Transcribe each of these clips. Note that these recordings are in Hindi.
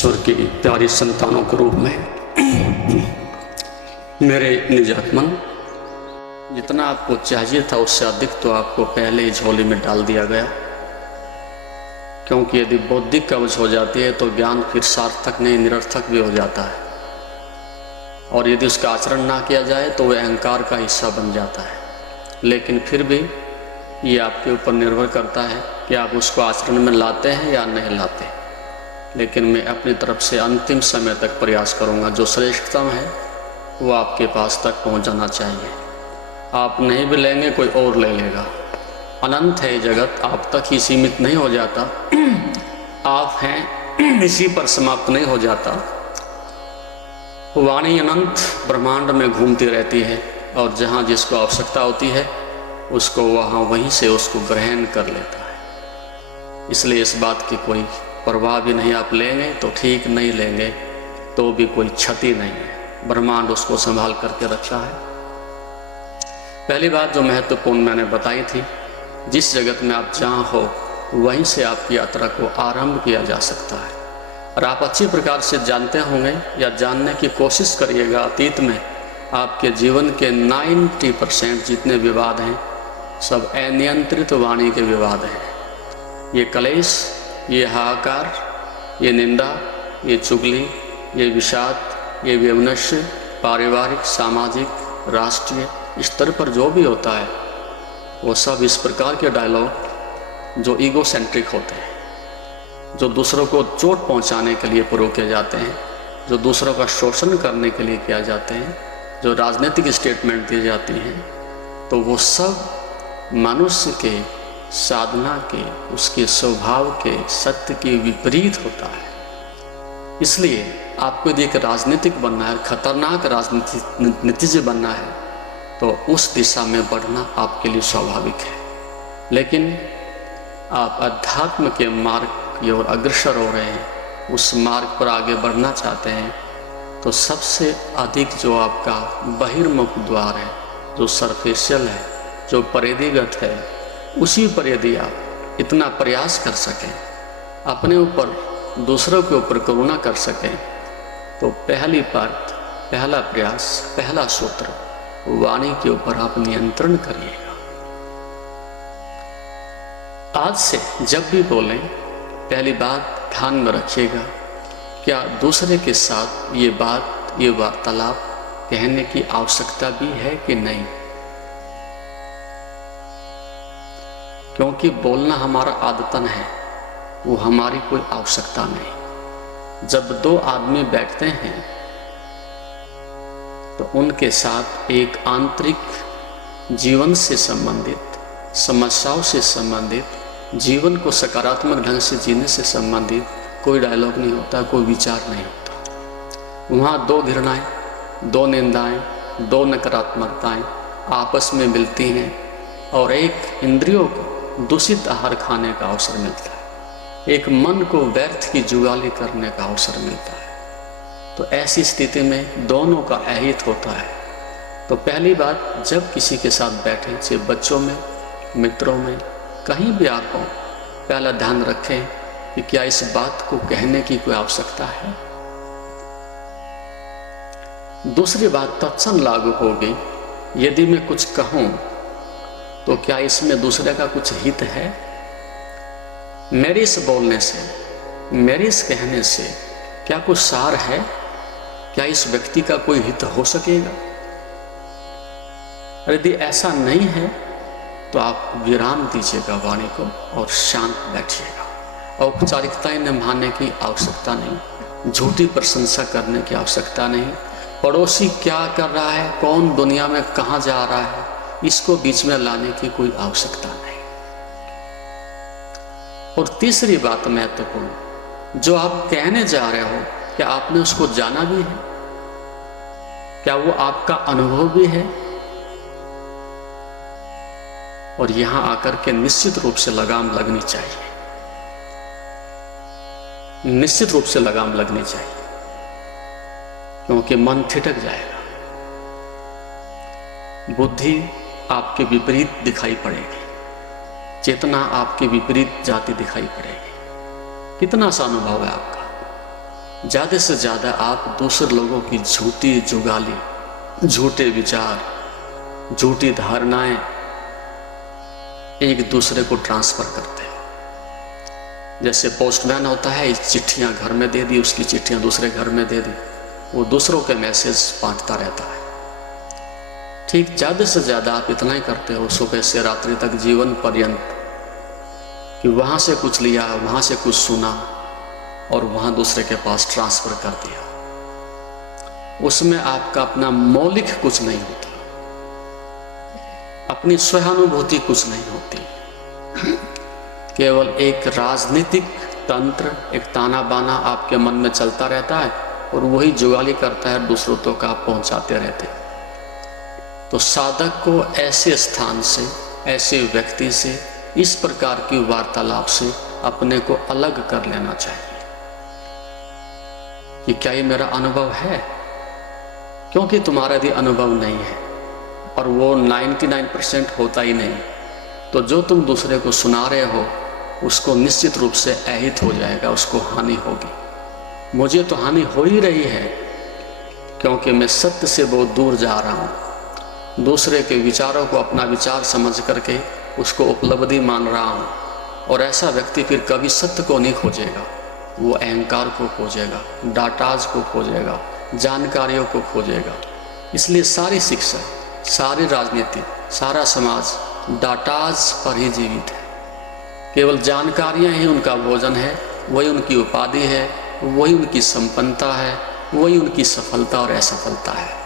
ईश्वर की प्यारी संतानों के रूप में मेरे निजात्मन, जितना आपको चाहिए था उससे अधिक तो आपको पहले ही झोली में डाल दिया गया। क्योंकि यदि बौद्धिक कवच हो जाती है तो ज्ञान फिर सार्थक नहीं, निरर्थक भी हो जाता है। और यदि उसका आचरण ना किया जाए तो वह अहंकार का हिस्सा बन जाता है। लेकिन फिर भी ये आपके ऊपर निर्भर करता है कि आप उसको आचरण में लाते हैं या नहीं लाते। लेकिन मैं अपनी तरफ से अंतिम समय तक प्रयास करूंगा। जो श्रेष्ठतम है वो आपके पास तक पहुंच जाना चाहिए। आप नहीं भी लेंगे, कोई और ले लेगा। अनंत है जगत, आप तक ही सीमित नहीं हो जाता। आप हैं इसी पर समाप्त नहीं हो जाता। वाणी अनंत ब्रह्मांड में घूमती रहती है और जहाँ जिसको आवश्यकता होती है उसको वहाँ वहीं से उसको ग्रहण कर लेता है। इसलिए इस बात की कोई परवाह भी नहीं। आप लेंगे तो ठीक, नहीं लेंगे तो भी कोई क्षति नहीं है। ब्रह्मांड उसको संभाल करके रखा है। पहली बात जो महत्वपूर्ण मैंने बताई थी, जिस जगत में आप जहाँ हो वहीं से आपकी यात्रा को आरंभ किया जा सकता है। और आप अच्छी प्रकार से जानते होंगे या जानने की कोशिश करिएगा, अतीत में आपके जीवन के 90% जितने विवाद हैं सब अनियंत्रित वाणी के विवाद हैं। ये कलेश, ये हाहाकार, ये निंदा, ये चुगली, ये विषाद, ये वैमनस्य, पारिवारिक, सामाजिक, राष्ट्रीय स्तर पर जो भी होता है वो सब इस प्रकार के डायलॉग जो ईगो सेंट्रिक होते हैं, जो दूसरों को चोट पहुंचाने के लिए प्रयोग किए जाते हैं, जो दूसरों का शोषण करने के लिए किया जाते हैं, जो राजनीतिक स्टेटमेंट दी जाती हैं, तो वो सब मनुष्य के साधना के, उसके स्वभाव के, सत्य के विपरीत होता है। इसलिए आपको यदि एक राजनीतिक बनना है, खतरनाक राजनीतिज्ञ बनना है, तो उस दिशा में बढ़ना आपके लिए स्वाभाविक है। लेकिन आप अध्यात्म के मार्ग की ओर अग्रसर हो रहे हैं, उस मार्ग पर आगे बढ़ना चाहते हैं, तो सबसे अधिक जो आपका बहिर्मुख द्वार है, जो सरफेशियल है, जो परिधिगत है, उसी पर यदि आप इतना प्रयास कर सकें, अपने ऊपर, दूसरों के ऊपर करुणा कर सकें, तो पहली बात, पहला प्रयास, पहला सूत्र, वाणी के ऊपर आप नियंत्रण करिएगा। आज से जब भी बोलें, पहली बात ध्यान में रखिएगा, क्या दूसरे के साथ ये बात, ये वार्तालाप कहने की आवश्यकता भी है कि नहीं। क्योंकि बोलना हमारा आदतन है, वो हमारी कोई आवश्यकता नहीं। जब दो आदमी बैठते हैं तो उनके साथ एक आंतरिक जीवन से संबंधित, समस्याओं से संबंधित, जीवन को सकारात्मक ढंग से जीने से संबंधित कोई डायलॉग नहीं होता, कोई विचार नहीं होता। वहाँ दो घृणाएं, दो निंदाएं, दो नकारात्मकताएं आपस में मिलती हैं और एक इंद्रियों को दूषित आहार खाने का अवसर मिलता है, एक मन को व्यर्थ की जुगाली करने का अवसर मिलता है। तो ऐसी स्थिति में दोनों का अहित होता है। तो पहली बात, जब किसी के साथ बैठें, चाहे बच्चों में, मित्रों में, कहीं भी आप हो, पहला ध्यान रखें कि क्या इस बात को कहने की कोई आवश्यकता है। दूसरी बात तत्सम लागू होगी, यदि मैं कुछ कहूं तो क्या इसमें दूसरे का कुछ हित है। मेरे इस बोलने से, मेरे इस कहने से क्या कुछ सार है, क्या इस व्यक्ति का कोई हित हो सकेगा। यदि ऐसा नहीं है तो आप विराम दीजिएगा वाणी को और शांत बैठिएगा। औपचारिकताएं निभाने की आवश्यकता नहीं, झूठी प्रशंसा करने की आवश्यकता नहीं, पड़ोसी क्या कर रहा है, कौन दुनिया में कहाँ जा रहा है, इसको बीच में लाने की कोई आवश्यकता नहीं। और तीसरी बात महत्वपूर्ण, जो आप कहने जा रहे हो, क्या आपने उसको जाना भी है, क्या वो आपका अनुभव भी है। और यहां आकर के निश्चित रूप से लगाम लगनी चाहिए, निश्चित रूप से लगाम लगनी चाहिए, क्योंकि मन ठिठक जाएगा, बुद्धि आपके विपरीत दिखाई पड़ेगी, चेतना आपके विपरीत जाती दिखाई पड़ेगी। कितना सा अनुभव है आपका। ज़्यादा से ज़्यादा आप दूसरे लोगों की झूठी जुगाली, झूठे विचार, झूठी धारणाएं एक दूसरे को ट्रांसफ़र करते हैं। जैसे पोस्टमैन होता है, चिट्ठियां घर में दे दी, उसकी चिट्ठियां दूसरे घर में दे दी, वो दूसरों के मैसेज बांटता रहता है। ठीक ज़्यादा से ज़्यादा आप इतना ही करते हो सुबह से रात्रि तक, जीवन पर्यंत, कि वहाँ से कुछ लिया, वहाँ से कुछ सुना और वहाँ दूसरे के पास ट्रांसफ़र कर दिया। उसमें आपका अपना मौलिक कुछ नहीं होता, अपनी सहानुभूति कुछ नहीं होती। केवल एक राजनीतिक तंत्र, एक ताना बाना आपके मन में चलता रहता है और वही जुगाली करता है, दूसरों तक आप पहुंचाते रहते हैं। तो साधक को ऐसे स्थान से, ऐसे व्यक्ति से, इस प्रकार की वार्तालाप से अपने को अलग कर लेना चाहिए कि क्या ये मेरा अनुभव है, क्योंकि तुम्हारा यदि अनुभव नहीं है और वो 99% होता ही नहीं, तो जो तुम दूसरे को सुना रहे हो उसको निश्चित रूप से अहित हो जाएगा, उसको हानि होगी। मुझे तो हानि हो ही रही है, क्योंकि मैं सत्य से बहुत दूर जा रहा हूँ, दूसरे के विचारों को अपना विचार समझ करके उसको उपलब्धि मान रहा हूँ। और ऐसा व्यक्ति फिर कभी सत्य को नहीं खोजेगा, वो अहंकार को खोजेगा, डाटाज को खोजेगा, जानकारियों को खोजेगा। इसलिए सारी शिक्षा, सारी राजनीति, सारा समाज डाटाज पर ही जीवित है। केवल जानकारियाँ ही उनका भोजन है, वही उनकी उपाधि है, वही उनकी संपन्नता है, वही उनकी सफलता और असफलता है।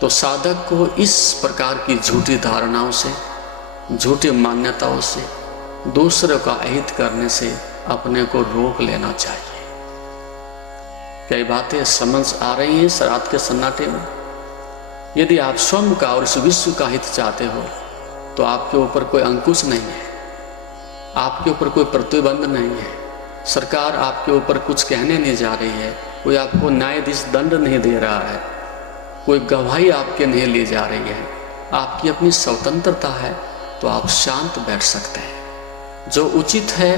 तो साधक को इस प्रकार की झूठी धारणाओं से, झूठी मान्यताओं से, दूसरों का अहित करने से अपने को रोक लेना चाहिए। कई बातें समझ आ रही हैं रात के सन्नाटे में। यदि आप स्वयं का और इस विश्व का हित चाहते हो तो आपके ऊपर कोई अंकुश नहीं है, आपके ऊपर कोई प्रतिबंध नहीं है, सरकार आपके ऊपर कुछ कहने नहीं जा रही है, कोई आपको न्यायाधीश दंड नहीं दे रहा है, कोई गवाही आपके नहीं ली जा रही है, आपकी अपनी स्वतंत्रता है, तो आप शांत बैठ सकते हैं। जो उचित है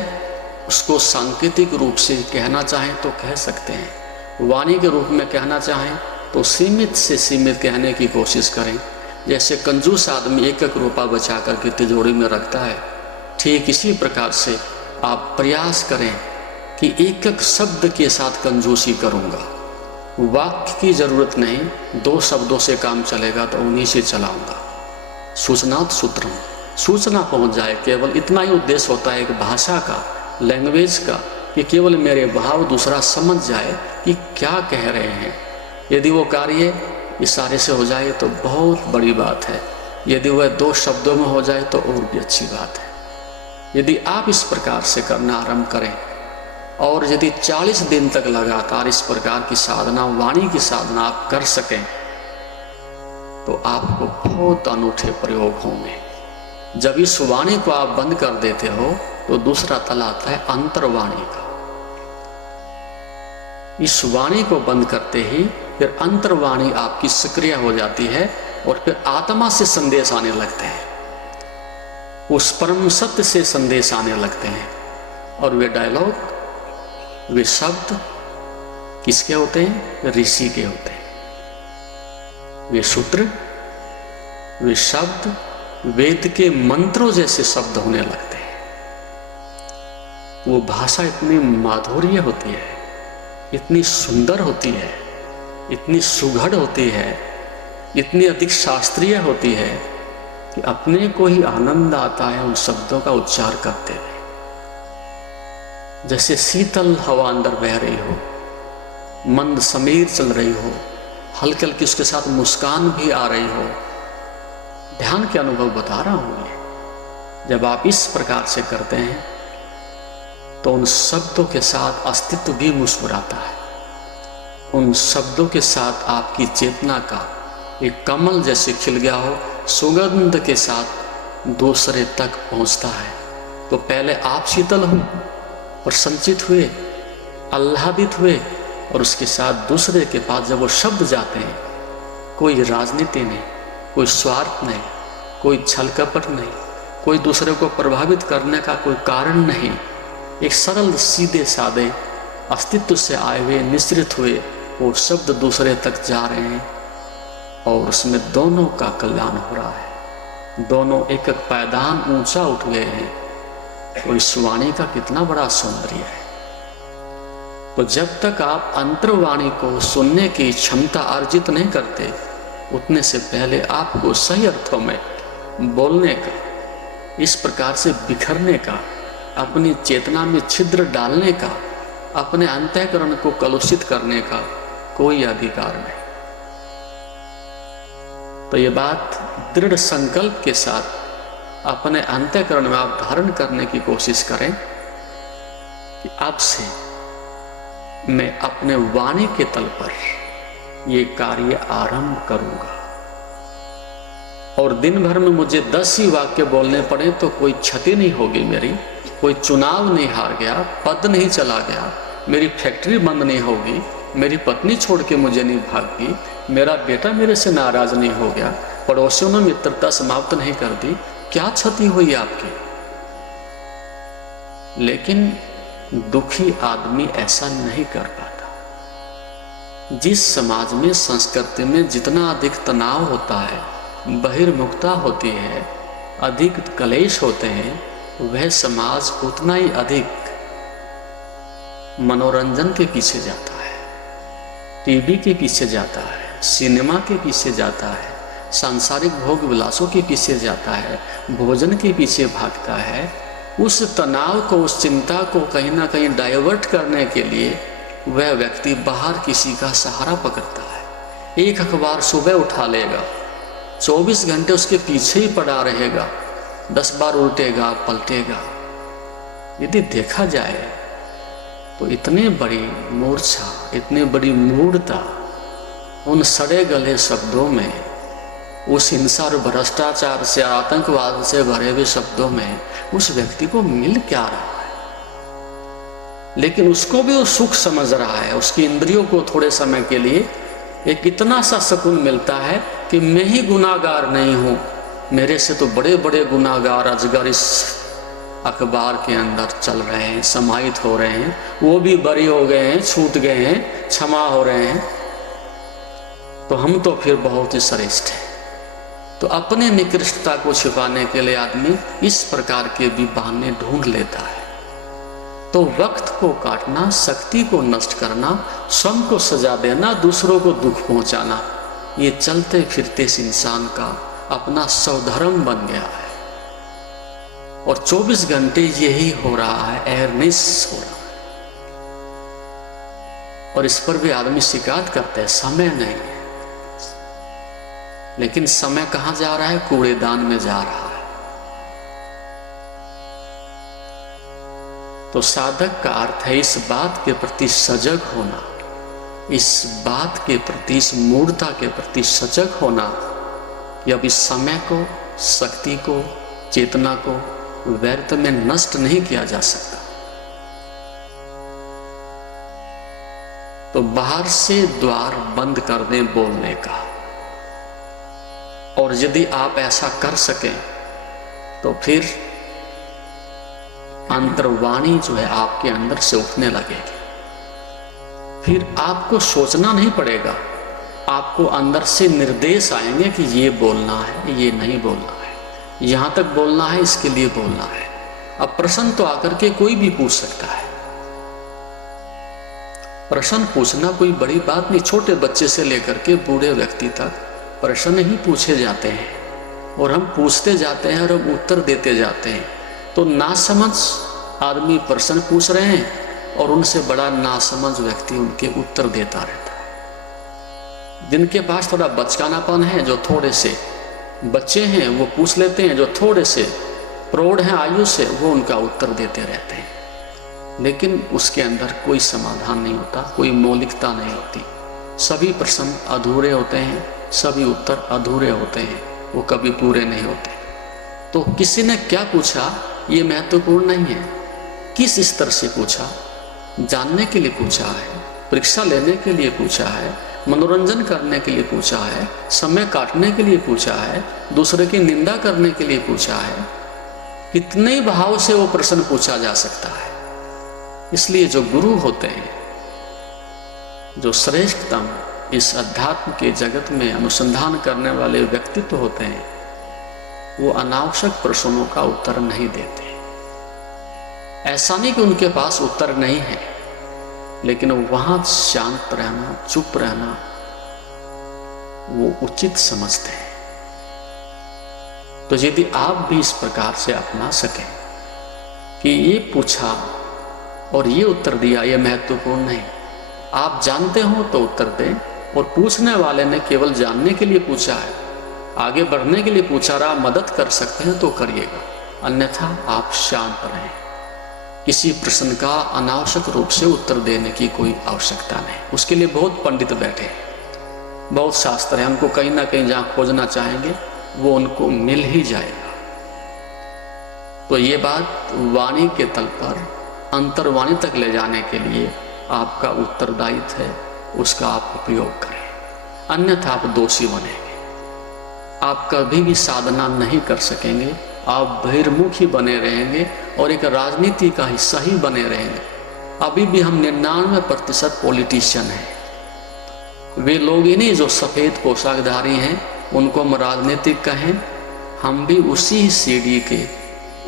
उसको सांकेतिक रूप से कहना चाहें तो कह सकते हैं, वाणी के रूप में कहना चाहें तो सीमित से सीमित कहने की कोशिश करें। जैसे कंजूस आदमी एक एक रुपया बचा करके तिजोरी में रखता है, ठीक इसी प्रकार से आप प्रयास करें कि एक एक शब्द के साथ कंजूसी करूँगा। वाक्य की जरूरत नहीं, 2 शब्दों से काम चलेगा तो उन्हीं से चलाऊंगा। सूचनात् सूत्रम, सूचना पहुंच जाए, केवल इतना ही उद्देश्य होता है एक भाषा का, लैंग्वेज का, कि केवल मेरे भाव दूसरा समझ जाए कि क्या कह रहे हैं। यदि वो कार्य इशारे से हो जाए तो बहुत बड़ी बात है, यदि वह 2 शब्दों में हो जाए तो और भी अच्छी बात है। यदि आप इस प्रकार से करना आरंभ करें और यदि 40 दिन तक लगातार इस प्रकार की साधना, वाणी की साधना आप कर सकें तो आपको बहुत अनूठे प्रयोग होंगे। जब इस वाणी को आप बंद कर देते हो तो दूसरा तल आता है अंतर्वाणी का। इस वाणी को बंद करते ही फिर अंतर्वाणी आपकी सक्रिय हो जाती है और फिर आत्मा से संदेश आने लगते हैं, उस परम सत्य से संदेश आने लगते हैं। और वे डायलॉग, वे शब्द किसके होते हैं? ऋषि के होते हैं। वे सूत्र, वे शब्द वेद के मंत्रों जैसे शब्द होने लगते हैं। वो भाषा इतनी माधुर्य होती है, इतनी सुंदर होती है, इतनी सुघड़ होती है, इतनी अधिक शास्त्रीय होती है कि अपने को ही आनंद आता है उन शब्दों का उच्चार करते हुए। जैसे शीतल हवा अंदर बह रही हो, मंद समीर चल रही हो, हल्की हल्की उसके साथ मुस्कान भी आ रही हो। ध्यान के अनुभव बता रहा हूं ये। जब आप इस प्रकार से करते हैं तो उन शब्दों के साथ अस्तित्व भी मुस्कुराता है। उन शब्दों के साथ आपकी चेतना का एक कमल जैसे खिल गया हो, सुगंध के साथ दूसरे तक पहुंचता है। तो पहले आप शीतल हुए और संचित हुए, आह्लादित हुए, और उसके साथ दूसरे के पास जब वो शब्द जाते हैं, कोई राजनीति नहीं, कोई स्वार्थ नहीं, कोई छल कपट नहीं, कोई दूसरे को प्रभावित करने का कोई कारण नहीं, एक सरल सीधे सादे अस्तित्व से आए हुए निश्रित हुए वो शब्द दूसरे तक जा रहे हैं और उसमें दोनों का कल्याण हो रहा है। दोनों एक एक पायदान ऊंचा उठ गए हैं। तो इस वाणी का कितना बड़ा सौंदर्य है। तो जब तक आप अंतर्वाणी को सुनने की क्षमता अर्जित नहीं करते, उतने से पहले आपको सही अर्थों में बोलने का, इस प्रकार से बिखरने का, अपनी चेतना में छिद्र डालने का, अपने अंतःकरण को कलुषित करने का कोई अधिकार नहीं। तो ये बात दृढ़ संकल्प के साथ अपने अंतःकरण में आप धारण करने की कोशिश करें कि अब से मैं अपने वाणी के तल पर ये कार्य आरंभ करूंगा और दिन भर में मुझे 10 ही वाक्य बोलने पड़े तो कोई क्षति नहीं होगी मेरी, कोई चुनाव नहीं हार गया, पद नहीं चला गया, मेरी फैक्ट्री बंद नहीं होगी, मेरी पत्नी छोड़ के मुझे नहीं भागी, मेरा बेटा मेरे से नाराज नहीं हो गया, पड़ोसियों ने मित्रता समाप्त नहीं कर दी, क्या क्षति हुई आपकी। लेकिन दुखी आदमी ऐसा नहीं कर पाता। जिस समाज में, संस्कृति में जितना अधिक तनाव होता है, बहिर्मुखता होती है, अधिक कलेश होते हैं, वह समाज उतना ही अधिक मनोरंजन के पीछे जाता है, टीवी के पीछे जाता है, सिनेमा के पीछे जाता है, सांसारिक भोग विलासों के पीछे जाता है, भोजन के पीछे भागता है। उस तनाव को, उस चिंता को कहीं ना कहीं डाइवर्ट करने के लिए वह व्यक्ति बाहर किसी का सहारा पकड़ता है। एक अखबार सुबह उठा लेगा, 24 घंटे उसके पीछे ही पड़ा रहेगा, 10 बार उल्टेगा पलटेगा। यदि देखा जाए तो इतनी बड़ी मूर्छा, इतनी बड़ी मूढ़ता उन सड़े गले शब्दों में, उस हिंसा और भ्रष्टाचार से, आतंकवाद से भरे हुए शब्दों में उस व्यक्ति को मिल क्या रहा है। लेकिन उसको भी वो सुख समझ रहा है। उसकी इंद्रियों को थोड़े समय के लिए एक इतना सा सुकून मिलता है कि मैं ही गुनाहगार नहीं हूं, मेरे से तो बड़े बड़े गुनाहगार अजगर इस अखबार के अंदर चल रहे हैं, समाहित हो रहे हैं, वो भी बरी हो गए हैं, छूट गए हैं, क्षमा हो रहे हैं, तो हम तो फिर बहुत ही श्रेष्ठ हैं। तो अपने निकृष्टता को छिपाने के लिए आदमी इस प्रकार के भी बहाने ढूंढ लेता है। तो वक्त को काटना, शक्ति को नष्ट करना, स्वयं को सजा देना, दूसरों को दुख पहुंचाना, ये चलते फिरते इस इंसान का अपना स्वधर्म बन गया है। और 24 घंटे यही हो रहा है, एयरनेस हो रहा है। और इस पर भी आदमी शिकायत करते हैं, समय नहीं है। लेकिन समय कहां जा रहा है? कूड़ेदान में जा रहा है। तो साधक का अर्थ है इस बात के प्रति सजग होना, इस बात के प्रति, इस मूढ़ता के प्रति सजग होना कि अब इस समय को, शक्ति को, चेतना को व्यर्थ में नष्ट नहीं किया जा सकता। तो बाहर से द्वार बंद कर दें बोलने का। और यदि आप ऐसा कर सकें तो फिर अंतर्वाणी जो है आपके अंदर से उठने लगेगी। फिर आपको सोचना नहीं पड़ेगा, आपको अंदर से निर्देश आएंगे कि ये बोलना है, ये नहीं बोलना है, यहां तक बोलना है, इसके लिए बोलना है। अब प्रश्न तो आकर के कोई भी पूछ सकता है। प्रश्न पूछना कोई बड़ी बात नहीं। छोटे बच्चे से लेकर के बूढ़े व्यक्ति तक प्रश्न ही पूछे जाते हैं और हम पूछते जाते हैं और हम उत्तर देते जाते हैं। तो नासमझ आदमी प्रश्न पूछ रहे हैं और उनसे बड़ा नासमझ व्यक्ति उनके उत्तर देता रहता है। जिनके पास थोड़ा बचकानापन है, जो थोड़े से बच्चे हैं, वो पूछ लेते हैं, जो थोड़े से प्रौढ़ हैं आयु से, वो उनका उत्तर देते रहते हैं। लेकिन उसके अंदर कोई समाधान नहीं होता, कोई मौलिकता नहीं होती। सभी प्रश्न अधूरे होते हैं, सभी उत्तर अधूरे होते हैं, वो कभी पूरे नहीं होते। तो किसी ने क्या पूछा ये महत्वपूर्ण नहीं है, किस स्तर से पूछा, जानने के लिए पूछा है, परीक्षा लेने के लिए पूछा है, मनोरंजन करने के लिए पूछा है, समय काटने के लिए पूछा है, दूसरे की निंदा करने के लिए पूछा है। कितने भाव से वो प्रश्न पूछा जा सकता है। इसलिए जो गुरु होते हैं जो श्रेष्ठतम इस अध्यात्म के जगत में अनुसंधान करने वाले व्यक्तित्व होते हैं, वो अनावश्यक प्रश्नों का उत्तर नहीं देते। ऐसा नहीं कि उनके पास उत्तर नहीं है, लेकिन वहां शांत रहना, चुप रहना वो उचित समझते हैं। तो यदि आप भी इस प्रकार से अपना सकें कि ये पूछा और ये उत्तर दिया, ये महत्वपूर्ण नहीं, आप जानते हो तो उत्तर दें, और पूछने वाले ने केवल जानने के लिए पूछा है, आगे बढ़ने के लिए पूछा रहा, मदद कर सकते हैं तो करिएगा, अन्यथा आप शांत रहें। किसी प्रश्न का अनावश्यक रूप से उत्तर देने की कोई आवश्यकता नहीं। उसके लिए बहुत पंडित बैठे हैं, बहुत शास्त्र है, उनको कहीं ना कहीं जहाँ खोजना चाहेंगे वो उनको मिल ही जाएगा। तो ये बात वाणी के तल पर अंतर्वाणी तक ले जाने के लिए आपका उत्तरदायित्व है, उसका आप उपयोग करें, अन्यथा आप दोषी बनेंगे। आप कभी भी साधना नहीं कर सकेंगे, आप बहिर्मुखी बने रहेंगे और एक राजनीति का हिस्सा ही बने रहेंगे। अभी भी हम 99% पॉलिटिशियन हैं। वे लोग ही नहीं जो सफ़ेद पोशाकधारी हैं उनको हम राजनीतिक कहें, हम भी उसी सीढ़ी के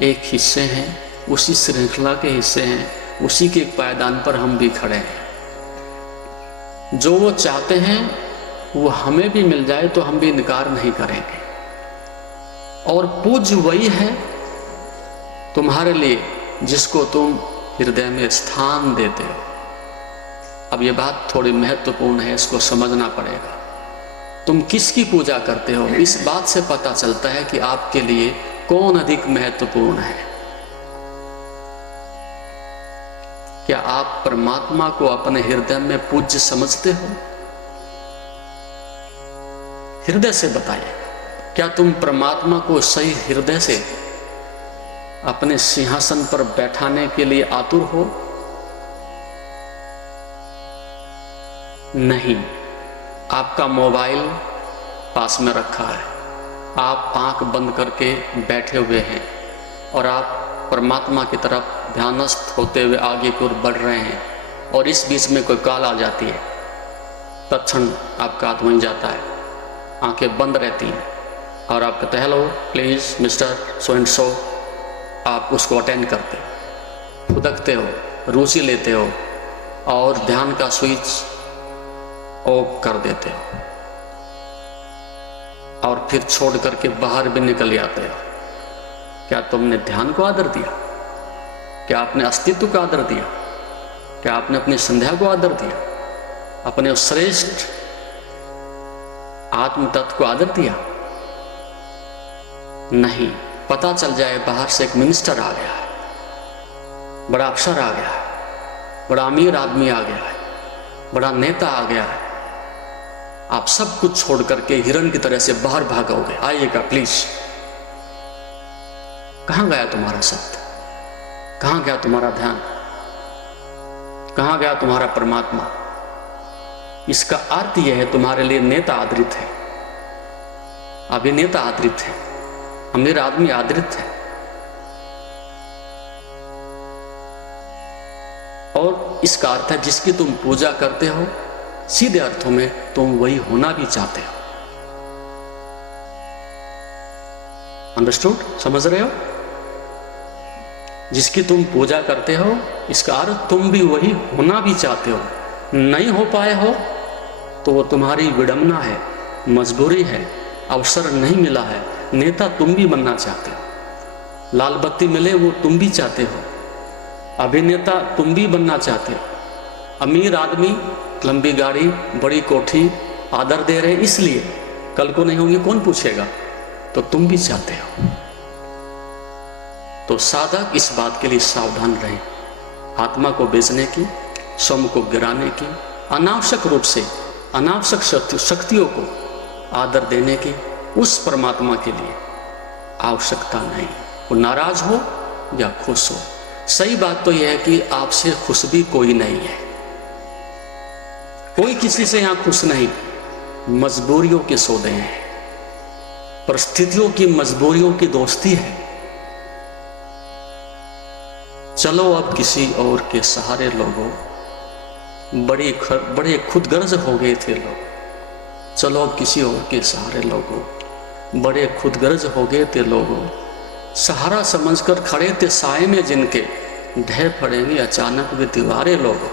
एक हिस्से हैं, उसी श्रृंखला के हिस्से हैं, उसी के पायदान पर हम भी खड़े हैं। जो वो चाहते हैं वो हमें भी मिल जाए तो हम भी इनकार नहीं करेंगे। और पूज्य वही है तुम्हारे लिए जिसको तुम हृदय में स्थान देते हो। अब ये बात थोड़ी महत्वपूर्ण है, इसको समझना पड़ेगा। तुम किसकी पूजा करते हो, इस बात से पता चलता है कि आपके लिए कौन अधिक महत्वपूर्ण है। क्या आप परमात्मा को अपने हृदय में पूज्य समझते हो? हृदय से बताइए, क्या तुम परमात्मा को सही हृदय से अपने सिंहासन पर बैठाने के लिए आतुर हो? नहीं। आपका मोबाइल पास में रखा है, आप आंख बंद करके बैठे हुए हैं और आप परमात्मा की तरफ ध्यानस्थ होते हुए आगे की ओर बढ़ रहे हैं, और इस बीच में कोई कॉल आ जाती है, तत्क्षण आपका हाथ वहीं जाता है, आंखें बंद रहती हैं और आप कहते हैं hello please mister so and so. आप उसको अटेंड करते हो, फुदकते हो, रुचि लेते हो और ध्यान का स्विच ऑफ कर देते हो और फिर छोड़ करके बाहर भी निकल जाते हो। क्या तुमने ध्यान को आदर दिया? क्या आपने अस्तित्व को आदर दिया? क्या आपने अपनी संध्या को आदर दिया? अपने उस श्रेष्ठ आत्म तत्व को आदर दिया? नहीं। पता चल जाए बाहर से एक मिनिस्टर आ गया है, बड़ा अफसर आ गया है, बड़ा अमीर आदमी आ गया है, बड़ा नेता आ गया है, आप सब कुछ छोड़ करके हिरण की तरह से बाहर भागोगे, आइएगा प्लीज। कहां गया तुम्हारा सत्य? कहां गया तुम्हारा ध्यान? कहां गया तुम्हारा परमात्मा? इसका अर्थ यह है तुम्हारे लिए नेता आदृत है, अभिनेता आदृत है, अमीर आदमी आदृत है, और इसका अर्थ है जिसकी तुम पूजा करते हो, सीधे अर्थों में तुम वही होना भी चाहते हो। अंडरस्टूड? समझ रहे हो? जिसकी तुम पूजा करते हो, इसका अर्थ तुम भी वही होना भी चाहते हो। नहीं हो पाए हो तो वो तुम्हारी विडंबना है, मजबूरी है, अवसर नहीं मिला है। नेता तुम भी बनना चाहते हो, लाल बत्ती मिले वो तुम भी चाहते हो, अभिनेता तुम भी बनना चाहते हो, अमीर आदमी, लंबी गाड़ी, बड़ी कोठी, आदर दे रहे इसलिए, कल को नहीं होंगे कौन पूछेगा, तो तुम भी चाहते हो। तो साधक इस बात के लिए सावधान रहे, आत्मा को बेचने की, स्वयं को गिराने की, अनावश्यक रूप से अनावश्यक शक्तियों को आदर देने की उस परमात्मा के लिए आवश्यकता नहीं। वो नाराज हो या खुश हो, सही बात तो यह है कि आपसे खुश भी कोई नहीं है, कोई किसी से यहां खुश नहीं। मजबूरियों के सौदे हैं, परिस्थितियों की मजबूरियों की दोस्ती है। चलो अब किसी और के सहारे लोगों, बड़े खुदगर्ज हो गए थे लोग, चलो अब किसी और के सहारे लोगों, बड़े खुदगर्ज हो गए थे लोगों, सहारा समझकर खड़े थे साए में जिनके, ढह पड़ेंगी अचानक वे दीवारें लोगों,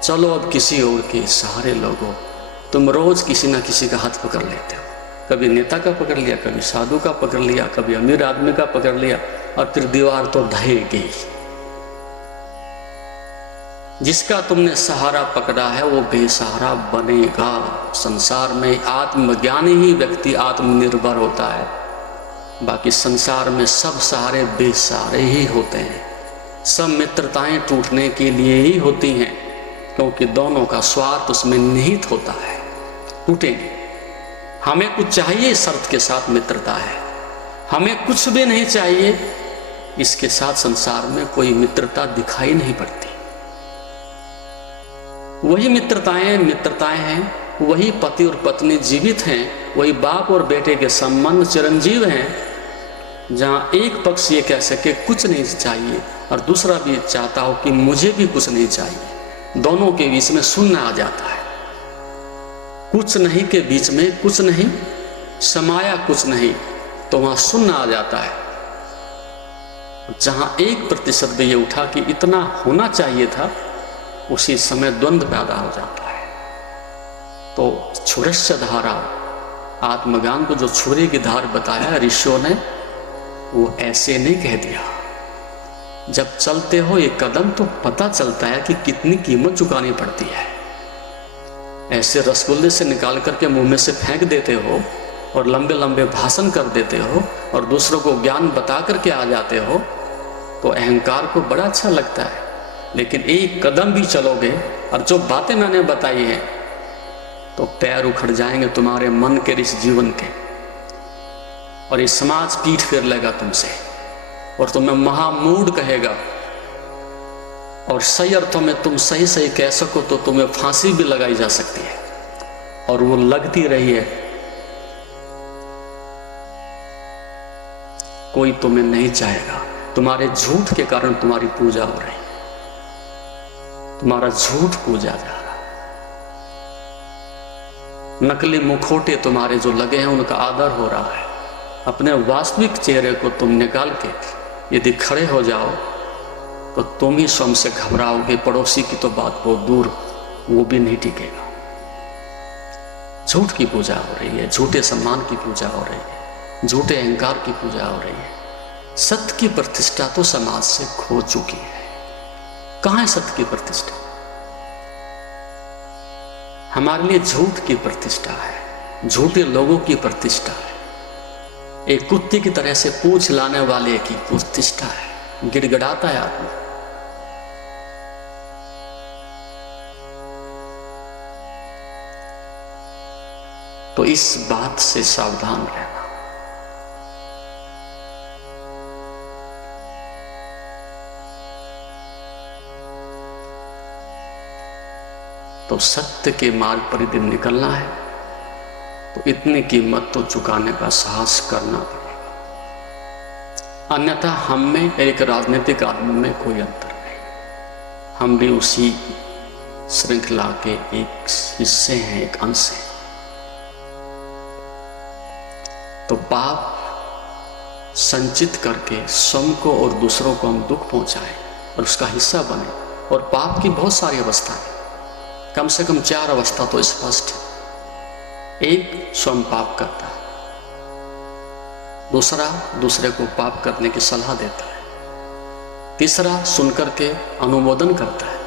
चलो अब किसी और के सहारे लोगों। तुम रोज किसी ना किसी का हाथ पकड़ लेते हो, कभी नेता का पकड़ लिया, कभी साधु का पकड़ लिया, कभी अमीर आदमी का पकड़ लिया, और फिर दीवार तो ढहेगी। जिसका तुमने सहारा पकड़ा है वो बेसहारा बनेगा। संसार में आत्मज्ञानी ही व्यक्ति आत्मनिर्भर होता है, बाकी संसार में सब सहारे बेसहारे ही होते हैं। सब मित्रताएं टूटने के लिए ही होती हैं, क्योंकि दोनों का स्वार्थ उसमें निहित होता है, टूटेंगे। हमें कुछ चाहिए, शर्त के साथ मित्रता है, हमें कुछ भी नहीं चाहिए, इसके साथ संसार में कोई मित्रता दिखाई नहीं पड़ती। वही मित्रताएं हैं, वही पति और पत्नी जीवित हैं, वही बाप और बेटे के संबंध चिरंजीव हैं, जहां एक पक्ष ये कह सके कुछ नहीं चाहिए और दूसरा भी चाहता हो कि मुझे भी कुछ नहीं चाहिए। दोनों के बीच में शून्य आ जाता है। कुछ नहीं के बीच में कुछ नहीं समाया, कुछ नहीं, तो वहां शून्य आ जाता है। जहां 1% भी ये उठा कि इतना होना चाहिए था, उसी समय द्वंद्व पैदा हो जाता है। तो छुरस्य धारा, आत्मज्ञान को जो छुरे की धार बताया ऋषियों ने, वो ऐसे नहीं कह दिया। जब चलते हो एक कदम तो पता चलता है कि कितनी कीमत चुकानी पड़ती है। ऐसे रसगुल्ले से निकाल करके मुंह में से फेंक देते हो और लंबे लंबे भाषण कर देते हो और दूसरों को ज्ञान बता करके आ जाते हो, तो अहंकार को बड़ा अच्छा लगता है। लेकिन एक कदम भी चलोगे और जो बातें मैंने बताई हैं, तो पैर उखड़ जाएंगे तुम्हारे मन के, इस जीवन के, और ये समाज पीठ फेर लेगा तुमसे और तुम्हें महामूढ़ कहेगा। और सही अर्थों में तुम सही सही कह सको तो तुम्हें फांसी भी लगाई जा सकती है, और वो लगती रही है। कोई तुम्हें नहीं चाहेगा, तुम्हारे झूठ के कारण तुम्हारी पूजा हो रही, तुम्हारा झूठ पूजा जा रहा, नकली मुखौटे तुम्हारे जो लगे हैं उनका आदर हो रहा है। अपने वास्तविक चेहरे को तुम निकाल के यदि खड़े हो जाओ तो तुम ही स्वयं से घबराओगे। पड़ोसी की तो बात बहुत दूर, वो भी नहीं टिकेगा। झूठ की पूजा हो रही है, झूठे सम्मान की पूजा हो रही है, झूठे अहंकार की पूजा हो रही है। सत्य की प्रतिष्ठा तो समाज से खो चुकी है। कहां है सत्य की प्रतिष्ठा? हमारे लिए झूठ की प्रतिष्ठा है, झूठे लोगों की प्रतिष्ठा है, एक कुत्ते की तरह से पूंछ लाने वाले की प्रतिष्ठा है। गिड़गिड़ाता है आदमी। तो इस बात से सावधान रहना। तो सत्य के मार्ग पर यदि निकलना है तो इतनी कीमत तो चुकाने का साहस करना पड़ेगा, अन्यथा हम में एक राजनीतिक आदमी में कोई अंतर नहीं। हम भी उसी श्रृंखला के एक हिस्से हैं, एक अंश हैं। तो पाप संचित करके स्वयं को और दूसरों को हम दुख पहुंचाएं और उसका हिस्सा बने। और पाप की बहुत सारी अवस्थाएं, कम से कम 4 अवस्था तो स्पष्ट है। एक, स्वयं पाप करता है। दूसरा, दूसरे को पाप करने की सलाह देता है। तीसरा, सुनकर के अनुमोदन करता है,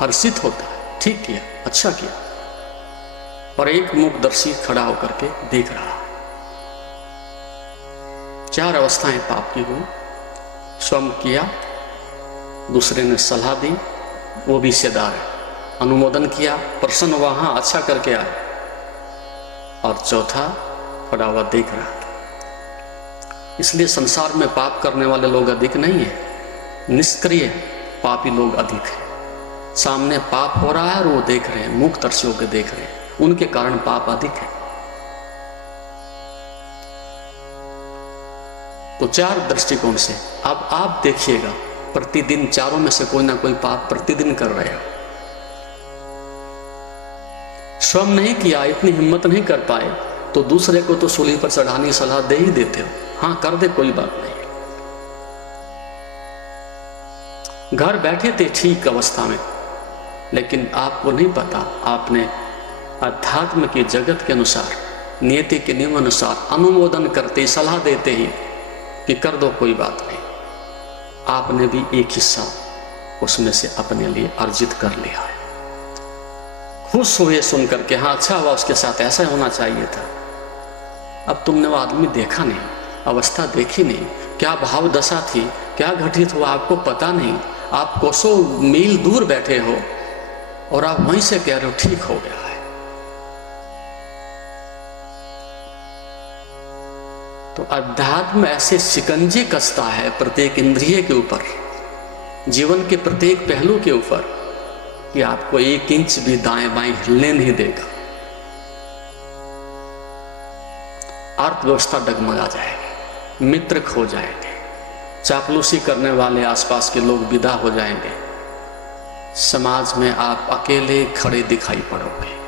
हर्षित होता है, ठीक किया, अच्छा किया। और एक मुखदर्शी खड़ा होकर के देख रहा है। 4 अवस्थाएं पाप की हुई। स्वयं किया, दूसरे ने सलाह दी, वो भी हिस्सेदार है, अनुमोदन किया, प्रसन्न हुआ, हाँ अच्छा करके आए। और चौथा, खड़ा हुआ देख रहा था। इसलिए संसार में पाप करने वाले लोग अधिक नहीं है, निष्क्रिय पापी लोग अधिक है। सामने पाप हो रहा है और वो देख रहे हैं, मुखदर्शी होकर देख रहे हैं, उनके कारण पाप अधिक है। तो 4 दृष्टिकोण से अब आप देखिएगा, प्रतिदिन चारों में से कोई ना कोई पाप प्रतिदिन कर रहे हो। स्वयं नहीं किया, इतनी हिम्मत नहीं कर पाए, तो दूसरे को तो सूली पर चढ़ाने की सलाह दे ही देते हो। हाँ कर दे, कोई बात नहीं। घर बैठे थे ठीक अवस्था में, लेकिन आपको नहीं पता, आपने अध्यात्म के जगत के अनुसार, नियति के नियम अनुसार अनुमोदन करते, सलाह देते ही कि कर दो कोई बात नहीं, आपने भी एक हिस्सा उसमें से अपने लिए अर्जित कर लिया है। खुश हुए सुनकर के, हाँ अच्छा हुआ, उसके साथ ऐसा होना चाहिए था। अब तुमने वो आदमी देखा नहीं, अवस्था देखी नहीं, क्या भाव दशा थी, क्या घटित हुआ आपको पता नहीं। आप कोसों मील दूर बैठे हो और आप वहीं से कह रहे हो ठीक हो गया है। तो अध्यात्म ऐसे शिकंजे कसता है प्रत्येक इंद्रिय के ऊपर, जीवन के प्रत्येक पहलू के ऊपर, कि आपको 1 इंच भी दाएं बाएं हिलने नहीं देगा। अर्थव्यवस्था डगमगा जाएगी, मित्र खो जाएंगे, चापलूसी करने वाले आसपास के लोग विदा हो जाएंगे, समाज में आप अकेले खड़े दिखाई पड़ोगे।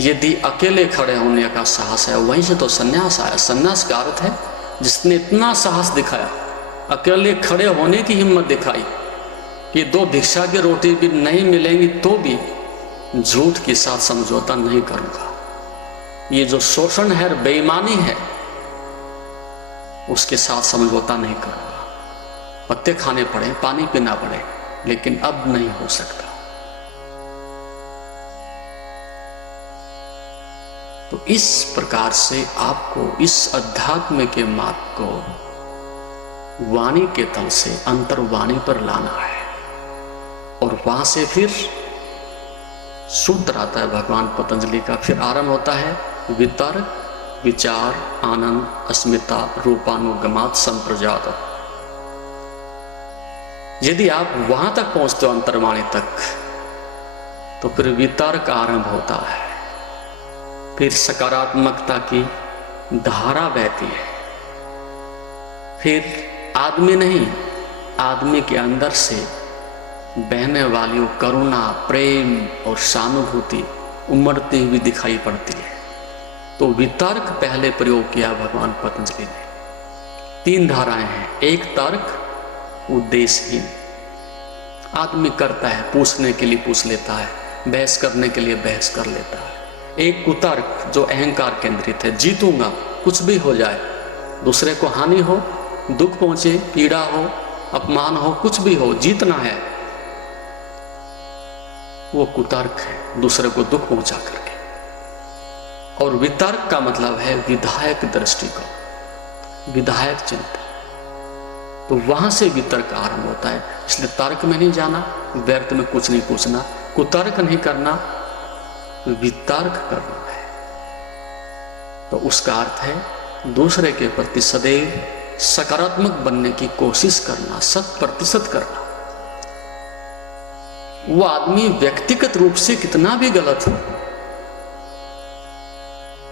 यदि अकेले खड़े होने का साहस है, वहीं से तो संन्यास आया। संन्यास का अर्थ है जिसने इतना साहस दिखाया, अकेले खड़े होने की हिम्मत दिखाई कि 2 भिक्षा की रोटी भी नहीं मिलेंगी तो भी झूठ के साथ समझौता नहीं करूंगा। ये जो शोषण है, बेईमानी है, उसके साथ समझौता नहीं करूंगा। पत्ते खाने पड़े, पानी पीना पड़े, लेकिन अब नहीं हो सकता। तो इस प्रकार से आपको इस अध्यात्म के मार्ग को वाणी के तल से अंतर्वाणी पर लाना है, और वहां से फिर सूत्र आता है भगवान पतंजलि का। फिर आरंभ होता है वितर्क, विचार, आनंद, अस्मिता, रूपानुगमात संप्रजात। यदि आप वहां तक पहुंचते हो अंतर्वाणी तक, तो फिर वितर्क आरंभ होता है, फिर सकारात्मकता की धारा बहती है, फिर आदमी नहीं, आदमी के अंदर से बहने वाली वो करुणा, प्रेम और सहानुभूति उमड़ती हुई दिखाई पड़ती है। तो वितर्क पहले प्रयोग किया भगवान पतंजलि ने। 3 धाराएं हैं। एक तर्क उद्देश्यहीन, आदमी करता है, पूछने के लिए पूछ लेता है, बहस करने के लिए बहस कर लेता है। एक कुतर्क जो अहंकार केंद्रित है, जीतूंगा कुछ भी हो जाए, दूसरे को हानि हो, दुख पहुंचे, पीड़ा हो, अपमान हो, कुछ भी हो, जीतना है, वो कुतर्क है, दूसरे को दुख पहुंचा करके। और वितर्क का मतलब है विधायक दृष्टिकोण, विधायक चिंतन। तो वहां से वितर्क आरंभ होता है। इसलिए तर्क में नहीं जाना, व्यर्थ में कुछ नहीं पूछना, कुतर्क नहीं करना, वितर्क करना है। तो उसका अर्थ है दूसरे के प्रति सदैव सकारात्मक बनने की कोशिश करना, 100% करना। वो आदमी व्यक्तिगत रूप से कितना भी गलत हो,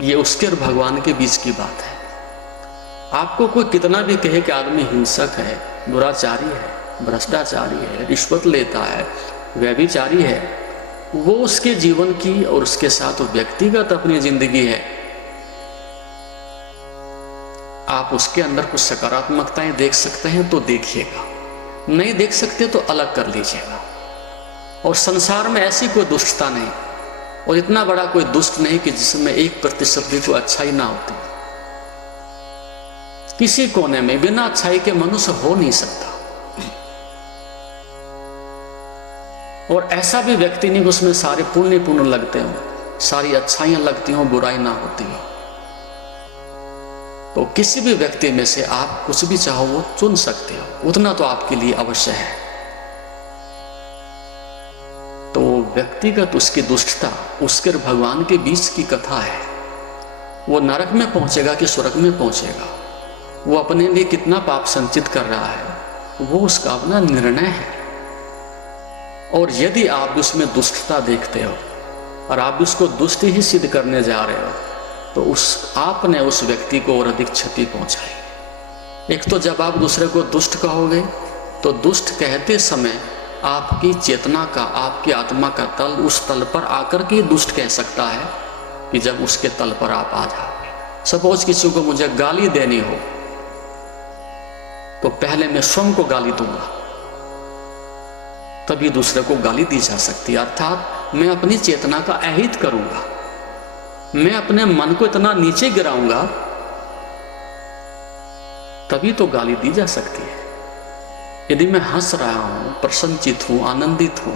ये उसके और भगवान के बीच की बात है। आपको कोई कितना भी कहे कि आदमी हिंसक है, दुराचारी है, भ्रष्टाचारी है, रिश्वत लेता है, व्यभिचारी है, वो उसके जीवन की और उसके साथ व्यक्तिगत अपनी जिंदगी है। आप उसके अंदर कुछ सकारात्मकताएं देख सकते हैं तो देखिएगा, नहीं देख सकते तो अलग कर लीजिएगा। और संसार में ऐसी कोई दुष्टता नहीं, और इतना बड़ा कोई दुष्ट नहीं कि जिसमें 1% भी कोई अच्छाई ना होती। किसी कोने में बिना अच्छाई के मनुष्य हो नहीं सकता। और ऐसा भी व्यक्ति नहीं उसमें सारे पुण्य पुण्य लगते हो, सारी अच्छाइयां लगती हो, बुराई ना होती हो। तो किसी भी व्यक्ति में से आप कुछ भी चाहो वो चुन सकते हो, उतना तो आपके लिए अवश्य है। तो व्यक्तिगत उसकी दुष्टता, उसके भगवान के बीच की कथा है। वो नरक में पहुंचेगा कि स्वर्ग में पहुंचेगा, वो अपने लिए कितना पाप संचित कर रहा है, वो उसका अपना निर्णय है। और यदि आप उसमें दुष्टता देखते हो और आप उसको दुष्ट ही सिद्ध करने जा रहे हो, तो आपने उस व्यक्ति को और अधिक क्षति पहुंचाई। एक तो जब आप दूसरे को दुष्ट कहोगे, तो दुष्ट कहते समय आपकी चेतना का, आपकी आत्मा का तल उस तल पर आकर के दुष्ट कह सकता है कि जब उसके तल पर आप आ जाओगे। सपोज किसी को मुझे गाली देनी हो तो पहले मैं स्वयं को गाली दूंगा, तभी दूसरे को गाली दी जा सकती है। अर्थात मैं अपनी चेतना का अहित करूंगा, मैं अपने मन को इतना नीचे गिराऊंगा, तभी तो गाली दी जा सकती है। यदि मैं हंस रहा हूं, प्रसन्नचित हूं, आनंदित हूं,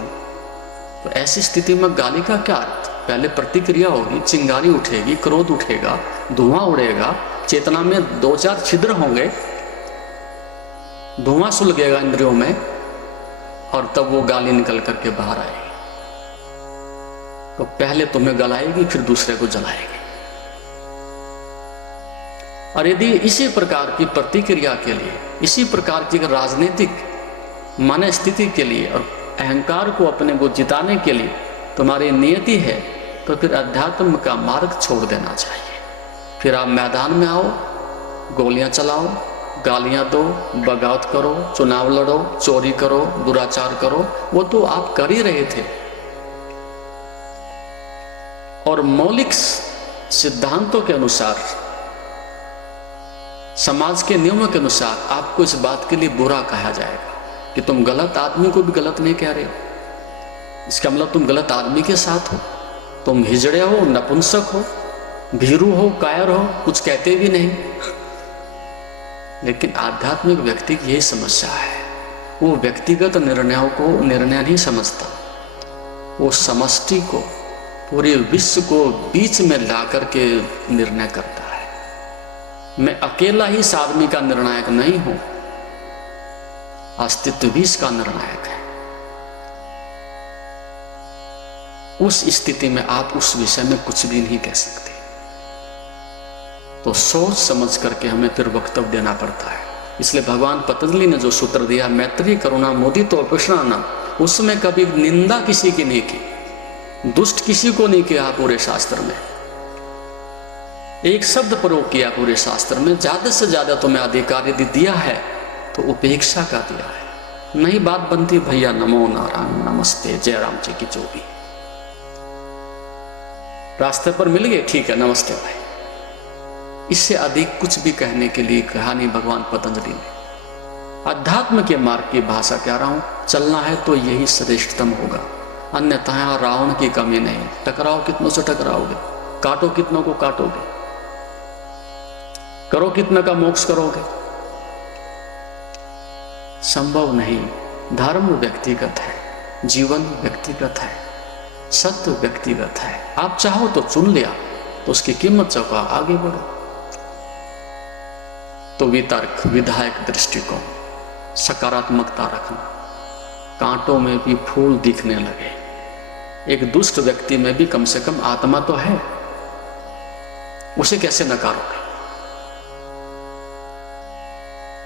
तो ऐसी स्थिति में गाली का क्या अर्थ? पहले प्रतिक्रिया होगी, चिंगारी उठेगी, क्रोध उठेगा, धुआं उड़ेगा, चेतना में 2-4 छिद्र होंगे, धुआं सुलगेगा इंद्रियों में, और तब वो गाली निकल करके बाहर आएगी। तो पहले तुम्हें गलाएगी, फिर दूसरे को जलाएगी। और यदि इसी प्रकार की प्रतिक्रिया के लिए, इसी प्रकार की राजनीतिक मन स्थिति के लिए और अहंकार को अपने को जिताने के लिए तुम्हारी नियति है, तो फिर अध्यात्म का मार्ग छोड़ देना चाहिए। फिर आप मैदान में आओ, गोलियां चलाओ, गालियां दो, बगावत करो, चुनाव लड़ो, चोरी करो, दुराचार करो, वो तो आप कर ही रहे थे। और मौलिक सिद्धांतों के अनुसार, समाज के नियमों के अनुसार आपको इस बात के लिए बुरा कहा जाएगा कि तुम गलत आदमी को भी गलत नहीं कह रहे हो। इसका मतलब तुम गलत आदमी के साथ हो, तुम हिजड़े हो, नपुंसक हो, भीरू हो, कायर हो, कुछ कहते भी नहीं। लेकिन आध्यात्मिक व्यक्ति की यही समस्या है, वो व्यक्तिगत निर्णयों को निर्णय नहीं समझता, वो समष्टि को, पूरे विश्व को बीच में ला करके निर्णय करता है। मैं अकेला ही इस आदमी का निर्णायक नहीं हूं, अस्तित्व भी इसका निर्णायक है। उस स्थिति में आप उस विषय में कुछ भी नहीं कह सकते। तो सोच समझ करके हमें फिर वक्तव्य देना पड़ता है। इसलिए भगवान पतंजलि ने जो सूत्र दिया, मैत्री करुणा मुदितो अपृष्णाना, उसमें कभी निंदा किसी की नहीं की, दुष्ट किसी को नहीं किया। पूरे शास्त्र में एक शब्द प्रयोग किया, पूरे शास्त्र में ज्यादा से ज्यादा तुम्हें अधिकार यदि दिया है तो उपेक्षा का दिया है। नहीं बात बनती भैया नमो नारायण, नमस्ते, जय राम जी की, जो भी रास्ते पर मिल गए, ठीक है, नमस्ते भाई। इससे अधिक कुछ भी कहने के लिए कहा नहीं भगवान पतंजलि ने। अध्यात्म के मार्ग की भाषा कह रहा हूं, चलना है तो यही श्रेष्ठतम होगा, अन्यथा यहां रावण की कमी नहीं। टकराओ कितनों से टकराओगे, काटो कितनों को काटोगे, करो कितना का मोक्ष करोगे, संभव नहीं। धर्म व्यक्तिगत है, जीवन व्यक्तिगत है, सत्य व्यक्तिगत है। आप चाहो तो चुन लिया तो उसकी कीमत चुका, आगे बढ़ो। तो वितर्क, विधायक दृष्टिकोण, सकारात्मकता रखना, कांटों में भी फूल दिखने लगे। एक दुष्ट व्यक्ति में भी कम से कम आत्मा तो है, उसे कैसे नकारोगे?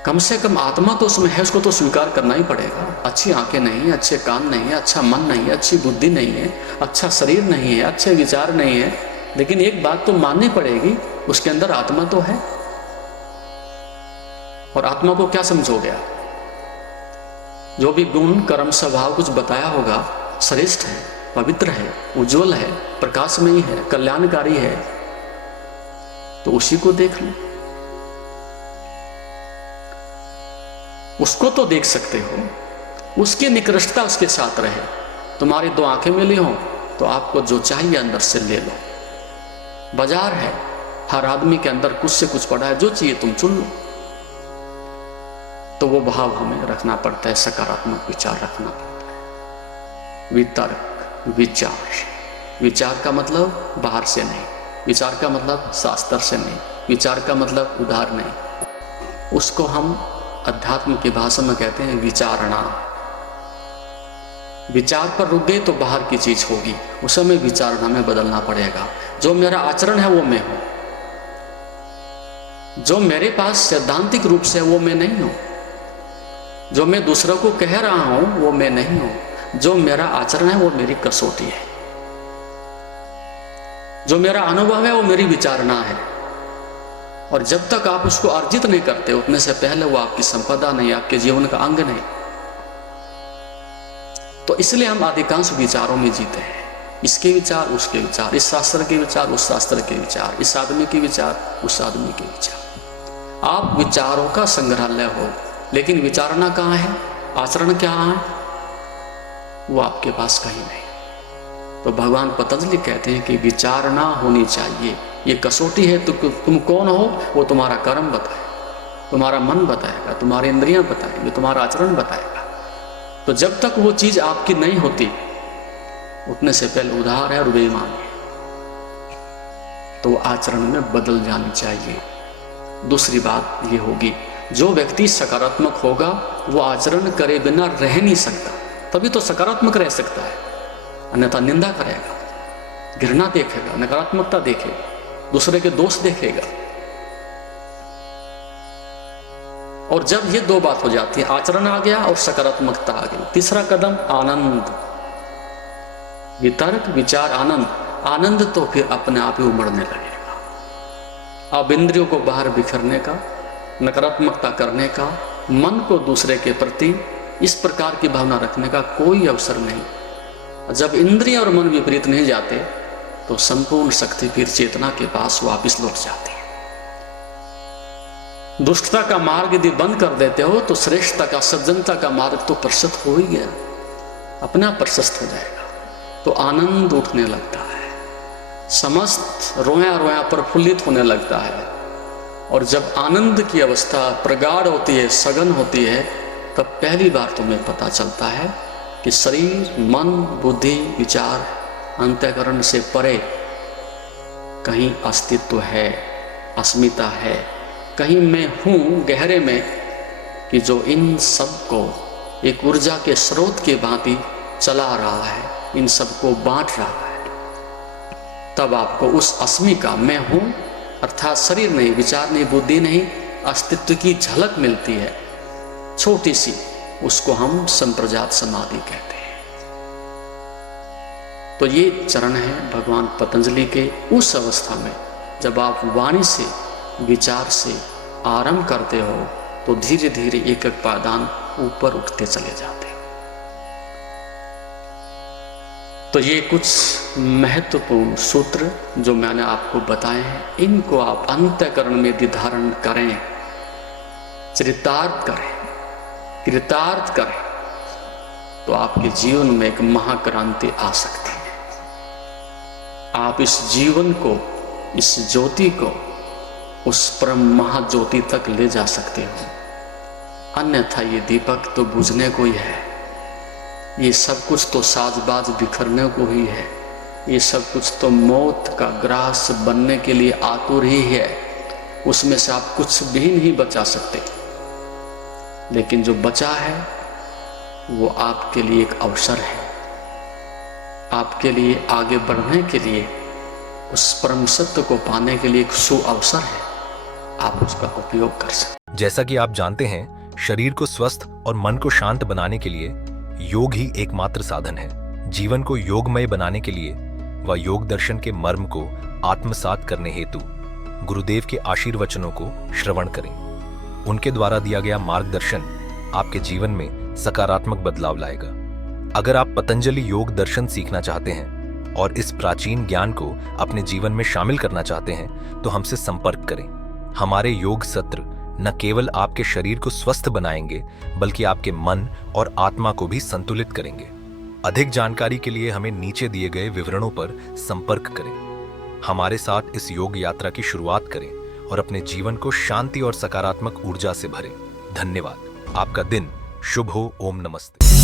कम से कम आत्मा तो उसमें है, उसको तो स्वीकार करना ही पड़ेगा। अच्छी आंखें नहीं है, अच्छे कान नहीं है, अच्छा मन नहीं है, अच्छी बुद्धि नहीं है, अच्छा शरीर नहीं है, अच्छे विचार नहीं है, लेकिन एक बात तो माननी पड़ेगी, उसके अंदर आत्मा तो है। और आत्मा को क्या समझोगे आप? जो भी गुण कर्म स्वभाव कुछ बताया होगा, श्रेष्ठ है, पवित्र है, उज्जवल है, प्रकाशमयी है, कल्याणकारी है, तो उसी को देख लो। उसको तो देख सकते हो, उसकी निकृष्टता उसके साथ रहे। तुम्हारी 2 आंखें मिली हो तो आपको जो चाहिए अंदर से ले लो। बाजार है, हर आदमी के अंदर कुछ से कुछ पड़ा है, जो चाहिए तुम चुन लो। तो वो भाव हमें रखना पड़ता है, सकारात्मक विचार रखना पड़ता है। वितर्क, विचार, विचार का मतलब बाहर से नहीं, विचार का मतलब शास्त्र से नहीं, विचार का मतलब उधार नहीं। उसको हम अध्यात्म की भाषा में कहते हैं विचारणा। विचार पर रुक गए तो बाहर की चीज होगी, उस समय विचारणा में बदलना पड़ेगा। जो मेरा आचरण है वो मैं हूं, जो मेरे पास सैद्धांतिक रूप से वो मैं नहीं हूं, जो मैं दूसरों को कह रहा हूं वो मैं नहीं हूं। जो मेरा आचरण है वो मेरी कसौटी है, जो मेरा अनुभव है वो मेरी विचारणा है। और जब तक आप उसको अर्जित नहीं करते, उतने से पहले वो आपकी संपदा नहीं, आपके जीवन का अंग नहीं। तो इसलिए हम अधिकांश विचारों में जीते हैं, इसके विचार, उसके विचार, इस शास्त्र के विचार, उस शास्त्र के विचार, इस आदमी के विचार, उस आदमी के विचार। आप विचारों का संग्रहालय हो, लेकिन विचारना कहाँ है, आचरण क्या है, वो आपके पास कहीं नहीं। तो भगवान पतंजलि कहते हैं कि विचारना होनी चाहिए। ये कसौटी है, तो तुम कौन हो वो तुम्हारा कर्म बताए, तुम्हारा मन बताएगा, तुम्हारी इंद्रियां बताएंगी, तुम्हारा आचरण बताएगा। तो जब तक वो चीज आपकी नहीं होती, उतने से पहले उधार है और बेईमान है, तो आचरण में बदल जानी चाहिए। दूसरी बात ये होगी, जो व्यक्ति सकारात्मक होगा वो आचरण करे बिना रह नहीं सकता, तभी तो सकारात्मक रह सकता है, अन्यथा निंदा करेगा, घृणा देखेगा, नकारात्मकता देखेगा, दूसरे के दोष देखेगा। और जब ये दो बात हो जाती है, आचरण आ गया और सकारात्मकता आ गई, तीसरा कदम आनंद, वितर्क, विचार, आनंद। आनंद तो फिर अपने आप ही उमड़ने लगेगा। अब इंद्रियों को बाहर बिखरने का, नकारात्मकता करने का, मन को दूसरे के प्रति इस प्रकार की भावना रखने का कोई अवसर नहीं। जब इंद्रिय और मन विपरीत नहीं जाते तो संपूर्ण शक्ति फिर चेतना के पास वापस लौट जाती है। दुष्टता का मार्ग यदि बंद कर देते हो तो श्रेष्ठता का, सज्जनता का मार्ग तो प्रशस्त हो ही गया, अपने आप प्रशस्त हो जाएगा। तो आनंद उठने लगता है, समस्त रोया रोया प्रफुल्लित होने लगता है। और जब आनंद की अवस्था प्रगाढ़ होती है, सघन होती है, तब पहली बार तुम्हें पता चलता है कि शरीर, मन, बुद्धि, विचार, अंतःकरण से परे कहीं अस्तित्व है, अस्मिता है, कहीं मैं हूँ गहरे में, कि जो इन सब को एक ऊर्जा के स्रोत के भांति चला रहा है, इन सबको बांट रहा है। तब आपको उस अस्मि का, मैं हूँ अर्थात शरीर नहीं, विचार नहीं, बुद्धि नहीं, अस्तित्व की झलक मिलती है, छोटी सी। उसको हम संप्रजात समाधि कहते हैं। तो ये चरण है भगवान पतंजलि के उस अवस्था में जब आप वाणी से, विचार से आरंभ करते हो तो धीरे धीरे एक एक पायदान ऊपर उठते चले जाते हैं। तो ये कुछ महत्वपूर्ण सूत्र जो मैंने आपको बताए हैं, इनको आप अंतःकरण में धारण करें, चरितार्थ करें, कृतार्थ करें, तो आपके जीवन में एक महाक्रांति आ सकती है। आप इस जीवन को, इस ज्योति को उस परम महाज्योति तक ले जा सकते हो। अन्यथा ये दीपक तो बुझने को ही है, ये सब कुछ तो साजबाज बिखरने को ही है, ये सब कुछ तो मौत का ग्रास बनने के लिए आतुर ही है। उसमें से आप कुछ भी नहीं बचा सकते, लेकिन जो बचा है वो आपके लिए एक अवसर है, आपके लिए आगे बढ़ने के लिए, उस परम सत्य को पाने के लिए एक सुअवसर है। आप उसका उपयोग कर सकते। जैसा कि आप जानते हैं, शरीर को स्वस्थ और मन को शांत बनाने के लिए योग ही एकमात्र साधन है। जीवन को योगमय बनाने के लिए व योग दर्शन के मर्म को आत्मसात करने हेतु गुरुदेव के आशीर्वचनों को श्रवण करें। उनके द्वारा दिया गया मार्गदर्शन आपके जीवन में सकारात्मक बदलाव लाएगा। अगर आप पतंजलि योग दर्शन सीखना चाहते हैं और इस प्राचीन ज्ञान को अपने जीवन में शामिल करना चाहते हैं तो हमसे संपर्क करें। हमारे योग सत्र न केवल आपके शरीर को स्वस्थ बनाएंगे बल्कि आपके मन और आत्मा को भी संतुलित करेंगे। अधिक जानकारी के लिए हमें नीचे दिए गए विवरणों पर संपर्क करें। हमारे साथ इस योग यात्रा की शुरुआत करें और अपने जीवन को शांति और सकारात्मक ऊर्जा से भरें। धन्यवाद। आपका दिन शुभ हो। ओम नमस्ते।